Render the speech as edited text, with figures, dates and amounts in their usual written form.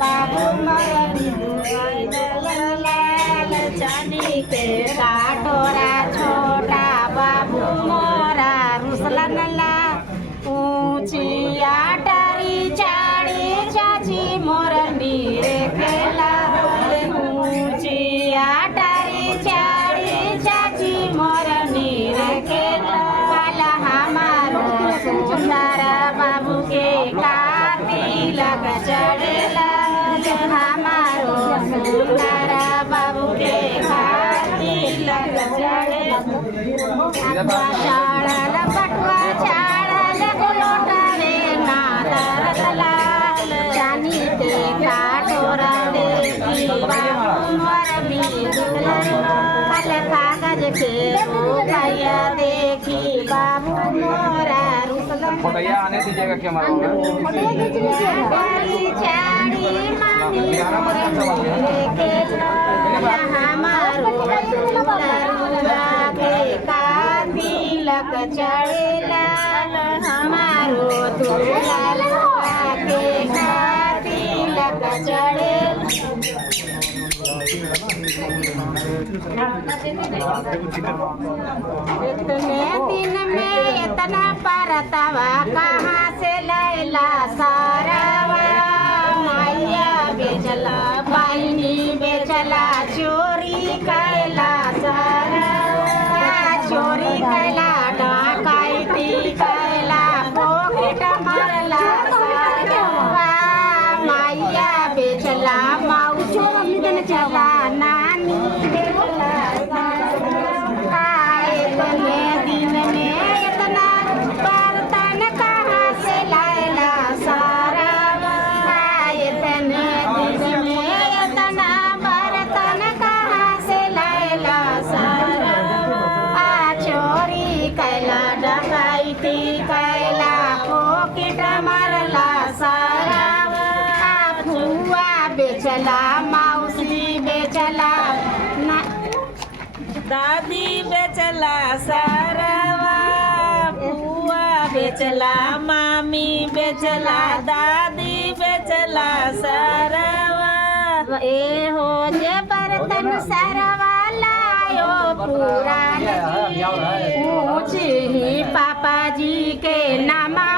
बाबू लाल चांदी के काटोरा छोटा बाबू मोरा रुसलन ला ऊंची आटारी चाड़ी चाची मोर नीरे खेला ऊंची आटारी चाड़ी चाची मोर नीरे खेला वाला हमारो सुंदर बाबू के काती लग चढ़ेला हमारो सुंदर बाबू के काती लग चढ़ेला चाड़ल बटुआ चाड़ल लोटावे नादर लाल चानी के काटोरा देखी बाबू मोर भी फल कागज के रुपया देखी बाबू मोरा फोटोया आने दीजिएगा क्या हमारा चाड़ी मामी हमारो के काती लग चढ़ेला हमारो दुलाल के काती लग चढ़ेला इतने दिन में इतना परतवा कहाँ से लैला सारावा मैया बेचला बहनी बेचला चोरी कैला सारावा चोरी कैला डकैती कैला पॉकेट मारला सारावा मैया बेचला माऊ चला नानी बेचला इतने दिन में इतना बर्तन कहाँ से लायला सारा इतने दिन में इतना बर्तन कहाँ से लायला सारा चोरी कैला डकैती कैला पॉकेट मारला सारा फुआ बेचला मौसी बेचला दादी बेचला सारवा बुआ बेचला मामी बेचला दादी बेचला सारवा ए हो जे बर्तन सारवा लायो पुरान ऊंची ही पापा जी के नामा